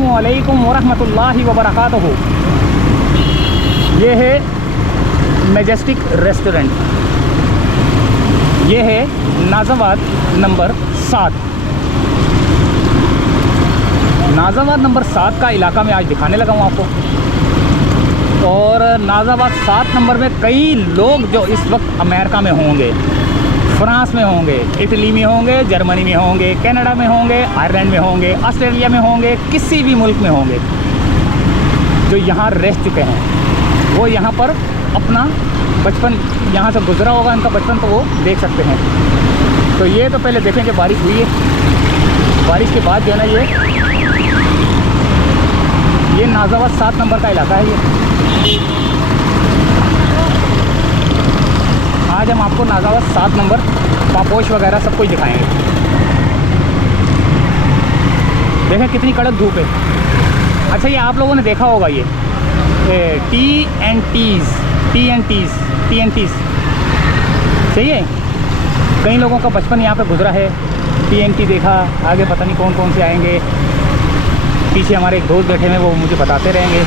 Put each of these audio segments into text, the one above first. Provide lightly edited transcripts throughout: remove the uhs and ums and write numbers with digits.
अस्सलामुअलैकुम वरहमतुल्लाहि वबरकातुहू। ये है मैजेस्टिक रेस्टोरेंट, ये है नाज़ाबाद नंबर 7। नाज़ाबाद नंबर 7 का इलाका मैं आज दिखाने लगा हूँ आपको। और नाज़ाबाद 7 नंबर में कई लोग जो इस वक्त अमेरिका में होंगे, फ्रांस में होंगे, इटली में होंगे, जर्मनी में होंगे, कनाडा में होंगे, आयरलैंड में होंगे, ऑस्ट्रेलिया में होंगे, किसी भी मुल्क में होंगे, जो यहाँ रह चुके हैं, वो यहाँ पर अपना बचपन यहाँ से गुजरा होगा, इनका बचपन, तो वो देख सकते हैं। तो ये तो पहले देखें कि बारिश हुई है, बारिश के बाद जो है ना ये नाज़ाबाद 7 नंबर का इलाका है। ये आज हम आपको नाज़ाबाद 7 नंबर पापोश वगैरह सब कुछ दिखाएंगे। देखें कितनी कड़क धूप है। अच्छा, ये आप लोगों ने देखा होगा ये TNTs सही है। कई लोगों का बचपन यहाँ पे गुजरा है। TNT देखा, आगे पता नहीं कौन कौन से आएंगे। पीछे हमारे एक दोस्त बैठे हैं, वो मुझे बताते रहेंगे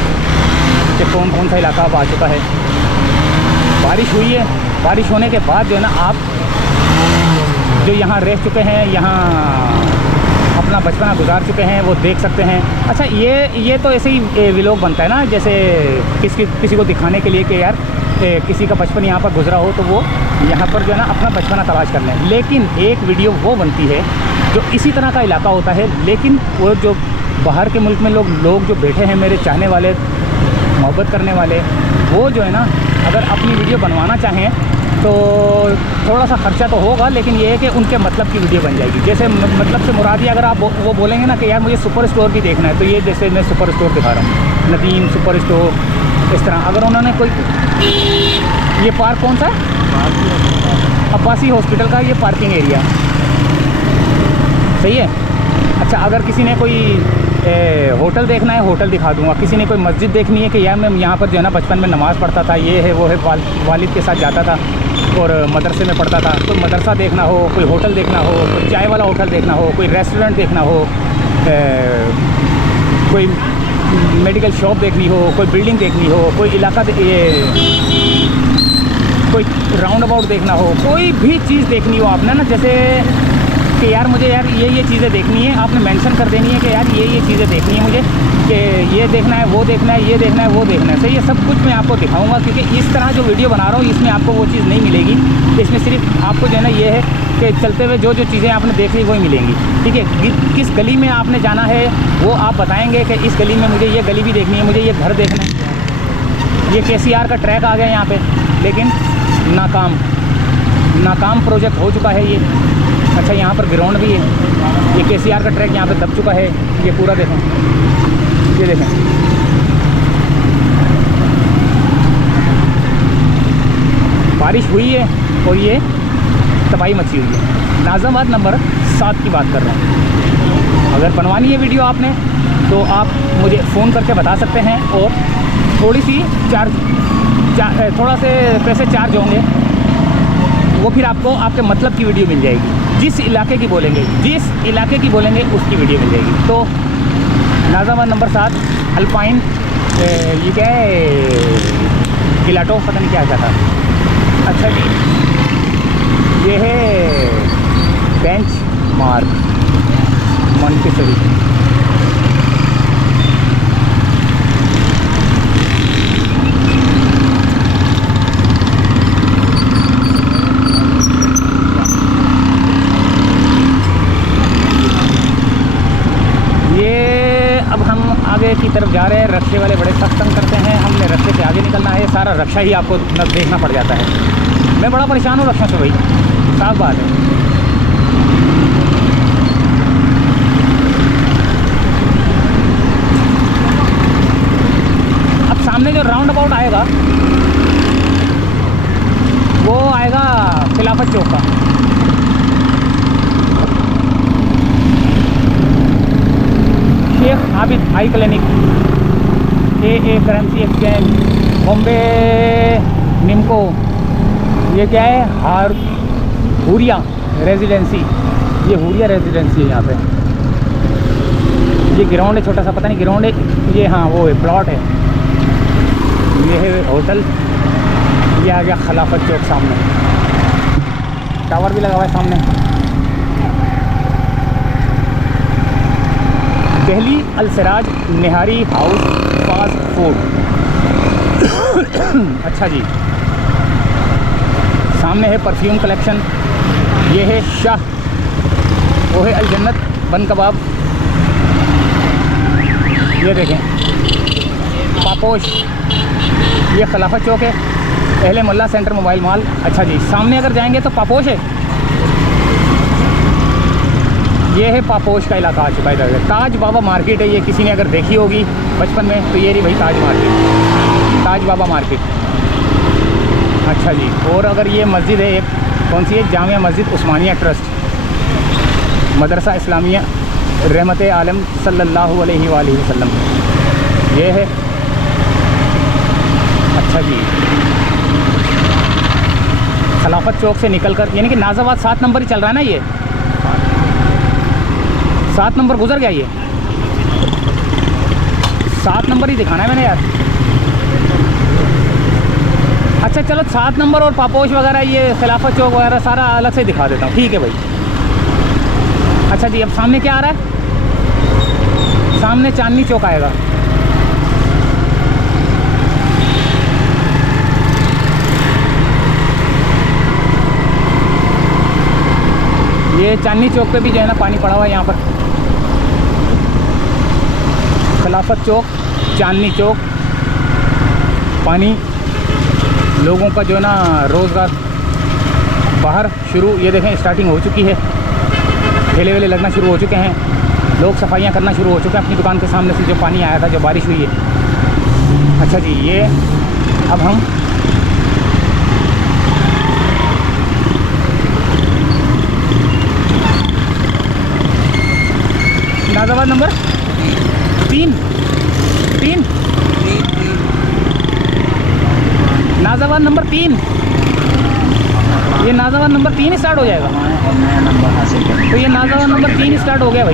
कि कौन कौन सा इलाका अब आ चुका है। बारिश हुई है, बारिश होने के बाद जो है ना आप जो यहाँ रह चुके हैं, यहाँ अपना बचपना गुजार चुके हैं, वो देख सकते हैं। अच्छा, ये तो ऐसे ही व्लॉग बनता है ना, जैसे किसी को दिखाने के लिए कि यार किसी का बचपन यहाँ पर गुजरा हो तो वो यहाँ पर जो है ना अपना बचपना तलाश कर लें। लेकिन एक वीडियो वो बनती है जो इसी तरह का इलाका होता है, लेकिन वो जो बाहर के मुल्क में लोग जो बैठे हैं, मेरे चाहने वाले, मोहब्बत करने वाले, वो जो है ना अगर अपनी वीडियो बनवाना चाहें तो थोड़ा सा ख़र्चा तो होगा, लेकिन ये है कि उनके मतलब की वीडियो बन जाएगी। जैसे मतलब से मुरादी अगर आप वो बोलेंगे ना कि यार मुझे सुपर स्टोर भी देखना है, तो ये जैसे मैं सुपर स्टोर दिखा रहा हूँ, नदीम सुपर स्टोर, इस तरह। अगर उन्होंने कोई, ये पार्क कौन सा है, अब्बासी हॉस्पिटल का ये पार्किंग एरिया सही है। अच्छा, अगर किसी ने कोई होटल देखना है, होटल दिखा दूंगा। किसी ने कोई मस्जिद देखनी है कि यार मैं यहाँ पर जो है ना बचपन में नमाज़ पढ़ता था, ये है वो है, वालिद के साथ जाता था और मदरसे में पढ़ता था, तो मदरसा देखना हो, कोई होटल देखना हो, कोई चाय वाला होटल देखना हो, कोई रेस्टोरेंट देखना हो, कोई मेडिकल शॉप देखनी हो, कोई बिल्डिंग देखनी हो, कोई इलाका कोई राउंड अबाउट देखना हो, कोई भी चीज़ देखनी हो आपने ना, जैसे कि यार मुझे यार ये चीज़ें देखनी है, आपने मेंशन कर देनी है कि यार ये चीज़ें देखनी है मुझे, कि ये देखना है, वो देखना है, ये देखना है, वो देखना है। सही है, सब कुछ मैं आपको दिखाऊंगा, क्योंकि इस तरह जो वीडियो बना रहा हूँ इसमें आपको वो चीज़ नहीं मिलेगी। इसमें सिर्फ आपको जो है ना ये है कि चलते हुए जो चीज़ें आपने देख ली वही मिलेंगी। ठीक है, किस गली में आपने जाना है वो आप बताएँगे कि इस गली में मुझे ये गली भी देखनी है, मुझे ये घर देखना है। ये KCR का ट्रैक आ गया यहाँ पर, लेकिन नाकाम प्रोजेक्ट हो चुका है ये। अच्छा, यहाँ पर ग्राउंड भी है। ये KCR का ट्रैक यहाँ पे दब चुका है, ये पूरा देखें, ये देखें। बारिश हुई है और ये तबाही मची हुई है। नाज़ाबाद नंबर 7 की बात कर रहा हूँ। अगर बनवानी है वीडियो आपने तो आप मुझे फ़ोन करके बता सकते हैं, और थोड़ी सी थोड़ा से पैसे चार्ज होंगे, वो फिर आपको आपके मतलब की वीडियो मिल जाएगी। जिस इलाके की बोलेंगे उसकी वीडियो मिल जाएगी। तो नाज़ाबाद नंबर 7 अल्पाइन, ये क्या है, किलाटो, पता नहीं क्या था। अच्छा जी, ये है बेंच मार्क मॉन्टेसरी। आगे की तरफ जा रहे हैं, रक्शे वाले बड़े सख्त तंग करते हैं, हमने रक्शे से आगे निकलना है। सारा रक्शा ही आपको देखना पड़ जाता है। मैं बड़ा परेशान हूँ रक्शा से भाई, साफ बात है। अब सामने जो राउंड अबाउट आएगा वो आएगा खिलाफत चौक का। Sheikh Abid eye clinic, AA currency exchange, Bombay Nimco, ये क्या है, हुरिया रेजिडेंसी, ये हुरिया रेजिडेंसी है यहाँ पे। ये ग्राउंड है छोटा सा, पता नहीं ग्राउंड है ये, हाँ वो है प्लॉट है। ये है होटल, ये आ गया खिलाफत चौक सामने, टावर भी लगा हुआ है सामने। दिल्ली अल-सिराज निहारी हाउस फास्ट फूड। अच्छा जी, सामने है परफ्यूम कलेक्शन। ये है शाह, वो है अल जन्नत बन कबाब। ये देखें पापोश, ये खिलाफत चौक है। पहले मुल्ला सेंटर मोबाइल मॉल। अच्छा जी, सामने अगर जाएंगे तो पापोश है। ये है पापोश का इलाका आ चुका है। ताज बाबा मार्केट है ये, किसी ने अगर देखी होगी बचपन में तो ये रही भाई ताज मार्केट, ताज बाबा मार्केट। अच्छा जी, और अगर ये मस्जिद है एक, कौन सी है, जामिया मस्जिद उस्मानिया ट्रस्ट, मदरसा इस्लामिया रहमत आलम सल्लल्लाहु अलैहि वसल्लम, ये है। अच्छा जी, खिलाफत चौक से निकलकर, यानी कि नाज़ाबाद 7 नंबर ही चल रहा है ना, ये 7 नंबर गुजर गया, ये 7 नंबर ही दिखाना है मैंने यार। अच्छा चलो 7 नंबर और पापोश वगैरह, ये खिलाफत चौक वगैरह सारा अलग से दिखा देता हूँ, ठीक है भाई। अच्छा जी, अब सामने क्या आ रहा है? सामने चांदनी चौक आएगा। ये चांदनी चौक पे भी जो है ना पानी पड़ा हुआ है यहाँ पर। खिलाफत चौक, चांदनी चौक, पानी, लोगों का जो है ना रोज़गार बाहर शुरू, ये देखें स्टार्टिंग हो चुकी है, ठेले वेले लगना शुरू हो चुके हैं, लोग सफाइयाँ करना शुरू हो चुके हैं अपनी दुकान के सामने से, जो पानी आया था, जो बारिश हुई है। अच्छा जी, ये अब हम नाज़ाबाद नंबर 3 नाज़ाबाद नंबर 3, ये नाज़ाबाद नंबर 3 स्टार्ट हो जाएगा। तो ये नाज़ाबाद नंबर 3 स्टार्ट हो गया भाई।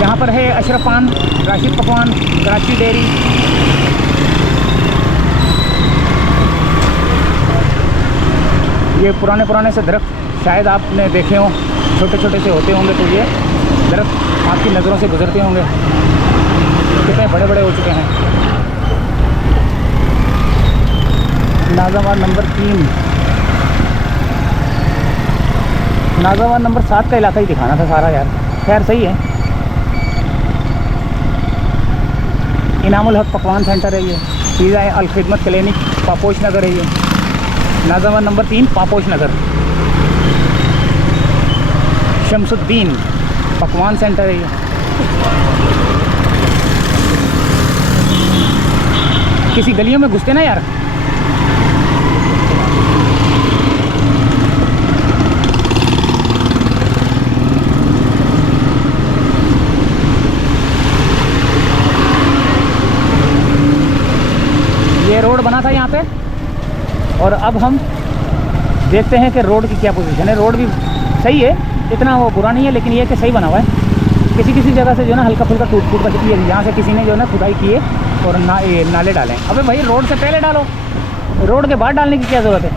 यहाँ पर है अशरफ पान, राशिद पकवान, कराची डेयरी। ये पुराने से दरख्त शायद आपने देखे हों, छोटे छोटे से होते होंगे, तो ये दरख्त आपकी नज़रों से गुजरते होंगे, कितने बड़े बड़े हो चुके हैं। नाज़ाबाद नंबर 3, नाज़ाबाद नंबर 7 का इलाका ही दिखाना था सारा यार। खैर सही है। इनामुल हक पकवान सेंटर है ये, सीधा है अल खिदमत क्लिनिक, पापोश नगर है ये। नाज़ाबाद नंबर 3 पापोश नगर। शमसुद्दीन पकवान सेंटर है ये। किसी गलियों में घुसते ना यार, ये रोड बना था यहाँ पे, और अब हम देखते हैं कि रोड की क्या पोजीशन है। रोड भी सही है, इतना वो बुरा नहीं है, लेकिन ये कि सही बना हुआ है। किसी जगह से जो है ना हल्का फुल्का टूट फूट बचती है, यहाँ से किसी ने जो है ना खुदाई की है और नाले डालें। अबे भाई रोड से पहले डालो, रोड के बाद डालने की क्या ज़रूरत है?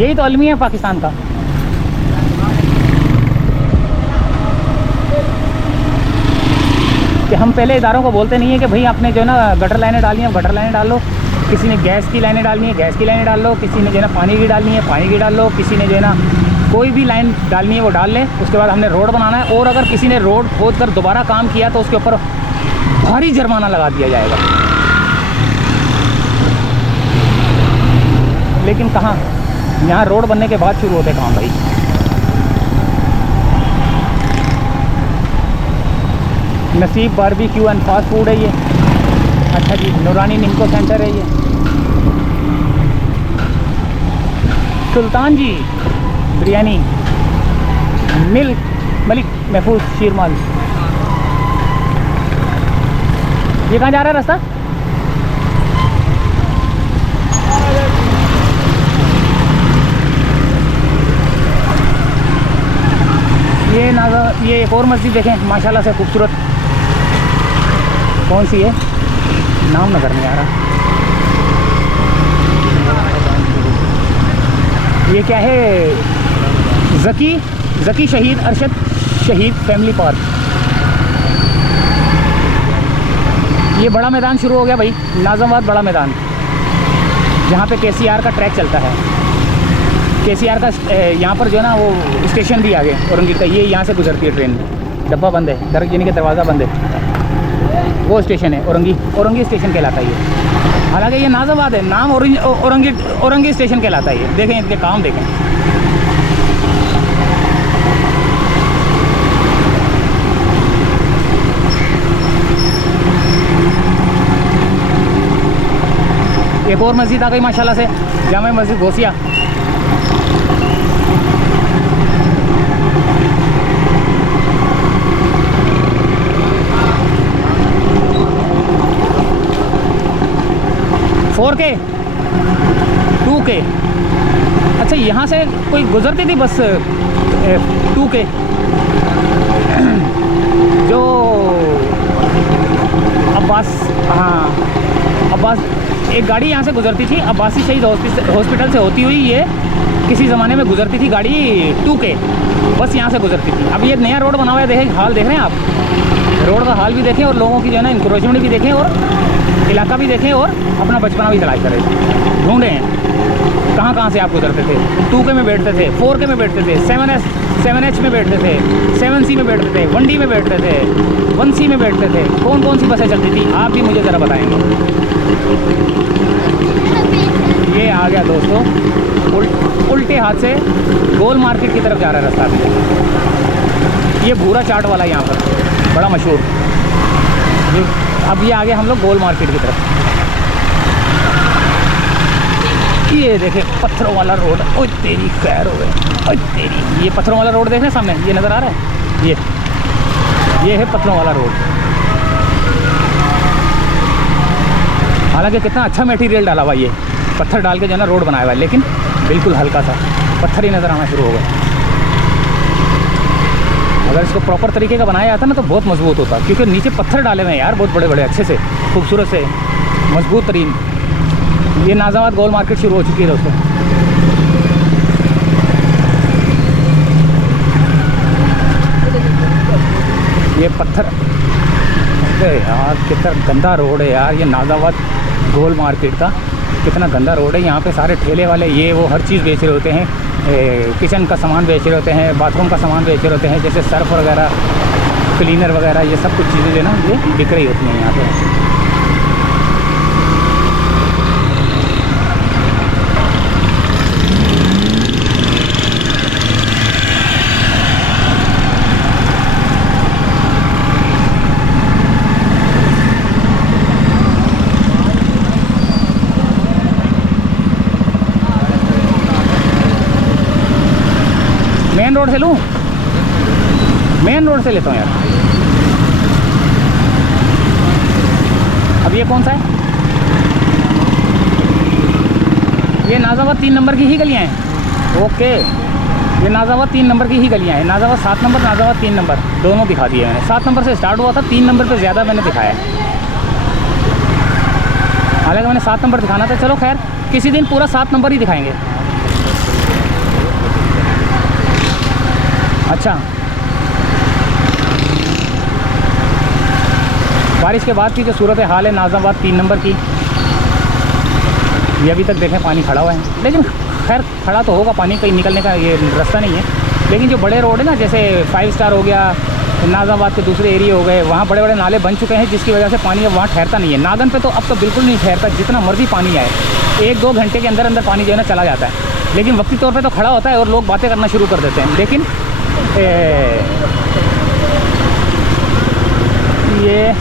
यही तो अलमी है पाकिस्तान का। कि हम पहले इदारों को बोलते नहीं है कि भाई आपने जो है ना गटर लाइनें डालनी है, गटर लाइनें डाल लो। किसी ने गैस की लाइनें डालनी है, गैस की लाइनें डाल लो। किसी ने जो है ना पानी की डालनी है, पानी की डाल लो। किसी ने जो है ना कोई भी लाइन डालनी है वो डाल लें। उसके बाद हमने रोड बनाना है, और अगर किसी ने रोड खोद कर दोबारा काम किया तो उसके ऊपर भारी जुर्माना लगा दिया जाएगा। लेकिन कहाँ, यहाँ रोड बनने के बाद शुरू होते काम भाई। नसीब बारबेक्यू एंड फास्ट फूड है ये। अच्छा जी, नूरानी निम्को सेंटर है ये। सुल्तान जी बिरयानी, मलिक महफूज शीरमाल। ये कहाँ जा रहा है रास्ता? ये एक और मस्जिद देखें माशाल्लाह से खूबसूरत। कौन सी है, नाम नज़र नहीं आ रहा। ये क्या है, ज़की शहीद अरशद शहीद फैमिली पार्क। ये बड़ा मैदान शुरू हो गया भाई, नाज़माबाद बड़ा मैदान, जहाँ पे KCR का ट्रैक चलता है। KCR का यहाँ पर जो है ना वो स्टेशन भी आ गए औरंगी का। ये यहाँ से गुजरती है ट्रेन, डब्बा बंद है, यानी कि दरवाज़ा बंद है। वो स्टेशन है औरंगी स्टेशन कहलाता है ये। हालांकि ये नाज़ाबाद है, नाम औरंगी स्टेशन कहलाता है ये। देखें इनके काम देखें। एक और मस्जिद आ गई माशाल्लाह से, जामा मस्जिद घोसिया। के 2K। अच्छा, यहाँ से कोई गुजरती थी बस 2K, जो अब्बास, हाँ अब्बास, एक गाड़ी यहाँ से गुजरती थी अब्बासी शहीद हॉस्पिटल से होती हुई। ये किसी ज़माने में गुजरती थी गाड़ी 2K, बस यहाँ से गुजरती थी। अब ये नया रोड बना हुआ है, देखें हाल देख रहे हैं आप, रोड का हाल भी देखें और लोगों की जो है ना इंक्रोचमेंट भी देखें और इलाका भी देखें और अपना बचपना भी तलाश करें, ढूंढें कहाँ से आप गुजरते थे। 2K में बैठते थे, 4K में बैठते थे, 7H में बैठते थे, 7C में बैठते थे, 1D में बैठते थे, 1C में बैठते थे। कौन सी बसें चलती थी आप भी मुझे ज़रा बताएंगे। ये आ गया दोस्तों, उल्टे हाथ से गोल मार्केट की तरफ जा रहा है रास्ता। ये भूरा चाट वाला यहाँ पर बड़ा मशहूर। अब ये आगे हम लोग गोल मार्केट की तरफ। ये देखें पत्थरों वाला रोड, ओए तेरी खैर हो गए, ओए तेरी। ये पत्थरों वाला रोड देख रहे हैं सामने, ये नज़र आ रहा है, ये है पत्थरों वाला रोड। हालांकि कितना अच्छा मटेरियल डाला हुआ, ये पत्थर डाल के जो है ना रोड बनाया हुआ है, लेकिन बिल्कुल हल्का सा पत्थर ही नज़र आना शुरू हो गया। अगर इसको प्रॉपर तरीके का बनाया जाता ना तो बहुत मजबूत होता, क्योंकि नीचे पत्थर डाले हुए हैं यार, बहुत बड़े बड़े अच्छे से खूबसूरत से मजबूत तरीन। ये नाज़ाबाद गोल मार्केट शुरू हो चुकी है दोस्तों। ये पत्थर, अरे यार कितना गंदा रोड है यार, ये नाज़ाबाद गोल मार्केट का कितना गंदा रोड है। यहाँ पे सारे ठेले वाले ये वो हर चीज़ बेच रहे होते हैं, किचन का सामान बेच रहे होते हैं, बाथरूम का सामान बेच रहे होते हैं, जैसे सर्फ वगैरह, क्लीनर वगैरह, ये सब कुछ चीज़ें जो ना ये बिक रही होती हैं यहाँ पे। मेन रोड से लूँ, मेन रोड से लेता हूँ यार। अब ये कौन सा है, ये नाज़ाबाद 3 नंबर की ही गलियाँ हैं। ओके, ये नाज़ाबाद 3 नंबर की ही गलियाँ हैं। नाज़ाबाद 7 नंबर, नाज़ाबाद 3 नंबर दोनों दिखा दिए मैंने। 7 नंबर से स्टार्ट हुआ था, 3 नंबर पे ज़्यादा मैंने दिखाया है। हालांकि मैंने 7 नंबर दिखाना था, चलो खैर किसी दिन पूरा 7 नंबर ही दिखाएंगे। अच्छा, बारिश के बाद की जो सूरत हाल है नाज़ाबाद 3 नंबर की, ये अभी तक देखें पानी खड़ा हुआ है, लेकिन खैर खड़ा तो होगा पानी, कहीं निकलने का ये रास्ता नहीं है। लेकिन जो बड़े रोड है ना, जैसे 5 स्टार हो गया, नाज़ाबाद के दूसरे एरिया हो गए, वहाँ बड़े बड़े नाले बन चुके हैं, जिसकी वजह से पानी अब वहाँ ठहरता नहीं है। नागन पे तो अब तो बिल्कुल नहीं ठहरता, जितना मर्जी पानी आए 1-2 घंटे के अंदर अंदर पानी जो है ना चला जाता है। लेकिन वक्ती तौर पे तो खड़ा होता है और लोग बातें करना शुरू कर देते हैं। लेकिन ये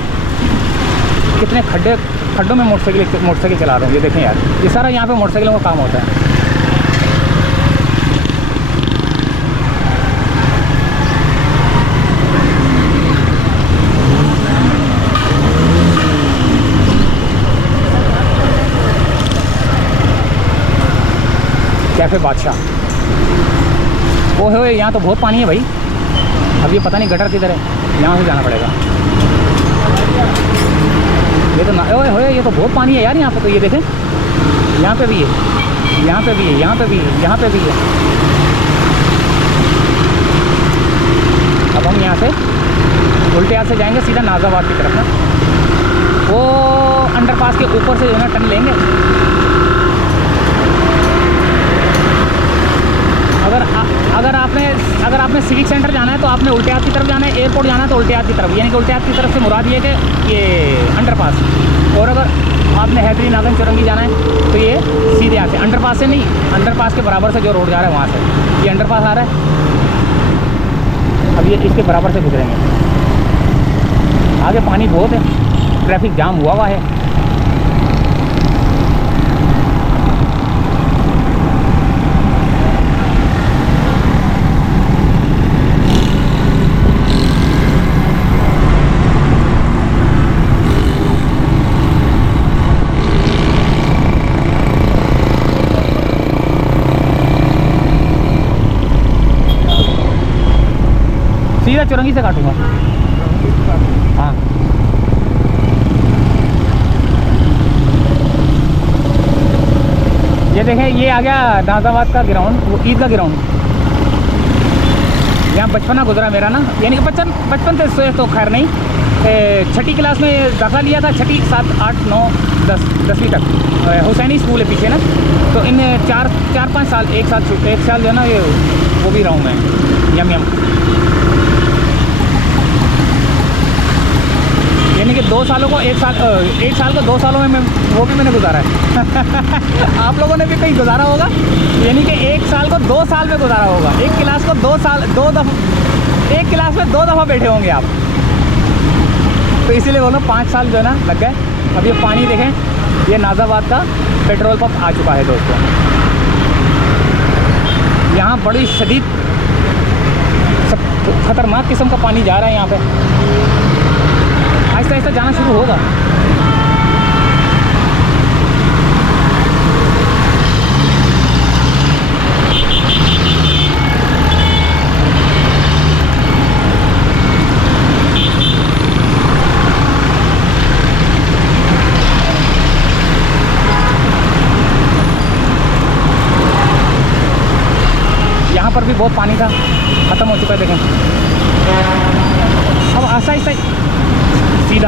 कितने खड्डों में मोटरसाइकिल चला रहे हैं, ये देखें यार, ये सारा यहाँ पे मोटरसाइकिलों का काम होता है। कैफ़े बादशाह, ओहे यहाँ तो बहुत पानी है भाई। अब ये पता नहीं गटर किधर है, यहाँ से जाना पड़ेगा। ये तो ना ओए होए, ये तो बहुत पानी है यार यहाँ पे। तो ये देखें, यहाँ पे भी है, यहाँ पे भी है, यहाँ पे भी है, यहाँ पे भी है। अब हम यहाँ से उल्टे हाथ से जाएंगे सीधा नाज़ाबाद की तरफ ना। वो अंडरपास के ऊपर से जो है ना टर्न लेंगे। अगर आपने सिविक सेंटर जाना है तो आपने उल्टे हाथ की तरफ जाना है, एयरपोर्ट जाना है तो उल्टे हाथ की तरफ, यानी कि उल्टे हाथ की तरफ से मुराद ये कि ये अंडरपास। और अगर आपने हैदरी नागन चौरंगी जाना है तो ये सीधे हाथ से, अंडरपास से नहीं, अंडरपास के बराबर से जो रोड जा रहा है वहाँ से। ये अंडरपास आ रहा है, अब ये इसके बराबर से गुजरेंगे। आगे पानी बहुत है, ट्रैफिक जाम हुआ है। सीधा चौरंगी से काटूंगा। हाँ, ये देखें, ये आ गया नाज़ाबाद का ग्राउंड, वो ईद का ग्राउंड। यहाँ बचपना गुजरा मेरा ना, यानी कि बचपन से तो खैर नहीं, छठी क्लास में दाखिला लिया था, छठी 7, 8, 9, 10, 10वीं तक हुसैनी स्कूल है पीछे ना। तो इन 4-5 साल, एक साल जो है ना, ये वो भी रहा हूँ मैं यम। यानी कि 2 सालों को 1 साल को 2 सालों में वो भी मैंने गुजारा है। आप लोगों ने भी कहीं गुजारा होगा, यानी कि 1 साल को 2 साल में गुजारा होगा। एक क्लास को 2 साल, 2 दफ़ा, एक क्लास में 2 दफ़ा बैठे होंगे आप। तो इसीलिए बोलो 5 साल जो है ना लग गए। अब ये पानी देखें, ये नाज़ाबाद का पेट्रोल पंप आ चुका है दोस्तों। यहाँ बड़ी शदीद ख़तरनाक किस्म का पानी जा रहा है यहाँ पे। आहिस्ता आहिस्ता जाना शुरू होगा। यहाँ पर भी बहुत पानी था, ख़त्म हो चुका है देखें। अब आहिस्ता आहिस्ता सीधा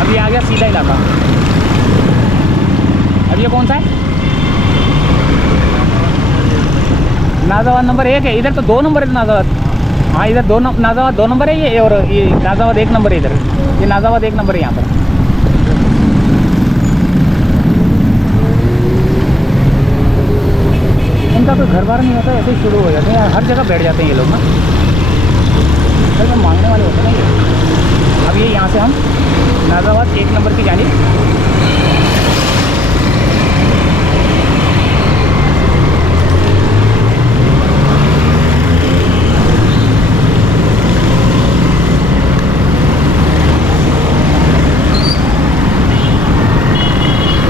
अब ये आ गया सीधा इलाका। अब ये कौन सा है? नाज़ाबाद नंबर 1 है। इधर तो 2 नंबर है नाज़ाबाद। हाँ, इधर नाज़ाबाद 2 नंबर है ये, और ये नाज़ाबाद 1 नंबर है इधर। ये नाज़ाबाद 1 नंबर है यहाँ पर। इनका कोई घर बार नहीं होता, ऐसे ही शुरू हो जाते हैं, हर जगह बैठ जाते हैं ये लोग ना, घर में मांगने वाले होते हैं ना ये। अब ये यहाँ से हम नाज़ाबाद 1 नंबर की जानिब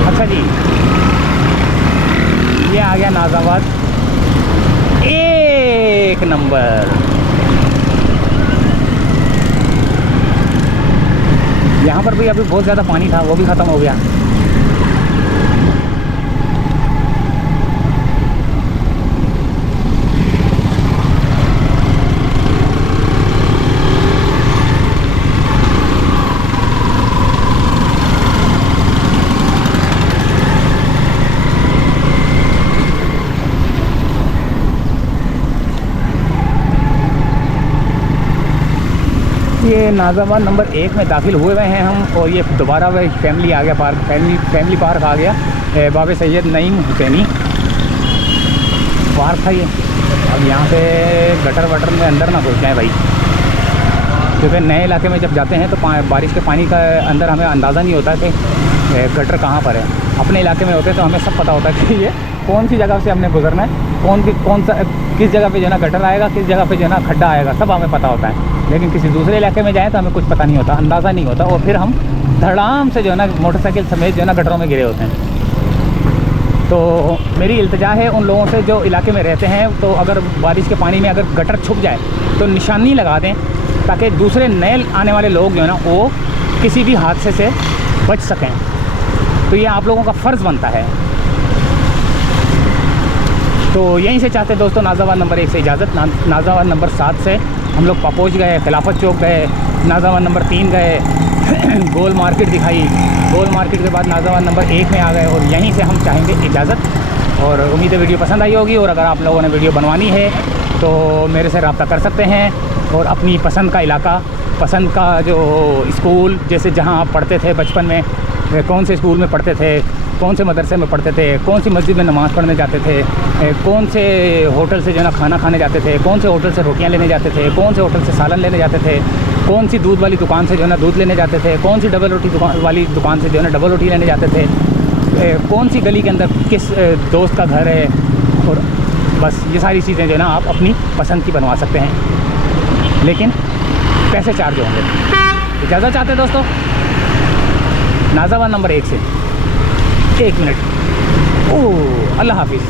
अच्छा जी, ये आ गया नाज़ाबाद 1 नंबर। यहाँ पर भी अभी बहुत ज़्यादा पानी था, वो भी ख़त्म हो गया। ये नाज़ाबाद नंबर 1 में दाखिल हुए हैं हम, और ये दोबारा वही फैमिली आ गया पार्क, फैमिली पार्क आ गया। बाबा सैयद नईम हुसैनी पार्क था ये। अब यहाँ पे गटर वटर में अंदर ना घुस जाए भाई, क्योंकि नए इलाके में जब जाते हैं तो बारिश के पानी का अंदर हमें अंदाज़ा नहीं होता कि गटर कहाँ पर है। अपने इलाके में होते तो हमें सब पता होता है कि ये कौन सी जगह से हमने गुजरना है, किस जगह पे जो है ना गटर आएगा, किस जगह पे जो है ना खड्डा आएगा, सब हमें पता होता है। लेकिन किसी दूसरे इलाके में जाएँ तो हमें कुछ पता नहीं होता, अंदाज़ा नहीं होता, और फिर हम धड़ाम से जो है ना मोटरसाइकिल समेत जो है ना गटरों में गिरे होते हैं। तो तो मेरी इल्तिजा है उन लोगों से जो इलाके में रहते हैं, तो अगर बारिश के पानी में अगर गटर छुप जाए तो निशानी लगा दें, ताकि दूसरे नए आने वाले लोग जो है ना वो किसी भी हादसे से बच सकें। तो ये आप लोगों का फ़र्ज़ बनता है। तो यहीं से चाहते हैं दोस्तों, नाज़ाबाद नंबर 1 से इजाज़त। नाज़ाबाद नंबर 7 से हम लोग पापोश गए, खिलाफत चौक गए, नाज़ाबाद नंबर 3 गए, गोल मार्केट दिखाई, गोल मार्केट के बाद नाज़ाबाद नंबर 1 में आ गए और यहीं से हम चाहेंगे इजाज़त। और उम्मीद है वीडियो पसंद आई होगी, और अगर आप लोगों ने वीडियो बनवानी है तो मेरे से रब्ता कर सकते हैं। और अपनी पसंद का इलाका, पसंद का जो स्कूल, जैसे जहाँ आप पढ़ते थे बचपन में, कौन से स्कूल में पढ़ते थे, कौन से मदरसे में पढ़ते थे, कौन सी मस्जिद में नमाज़ पढ़ने जाते थे, कौन से होटल से जो है ना खाना खाने जाते थे, कौन से होटल से रोटियां लेने जाते थे, कौन से होटल से सालन लेने जाते थे, कौन सी दूध वाली दुकान से जो है ना दूध लेने जाते थे, कौन सी डबल रोटी वाली दुकान से जो है ना डबल रोटी लेने जाते थे, कौन सी गली के अंदर किस दोस्त का घर है, और बस ये सारी चीज़ें जो है ना आप अपनी पसंद की बनवा सकते हैं, लेकिन पैसे चार्ज होंगे। इजाज़त चाहते हैं दोस्तों, नाज़ाबाद नंबर 1 से। 1 मिनट। ओह, अल्लाह हाफिज़।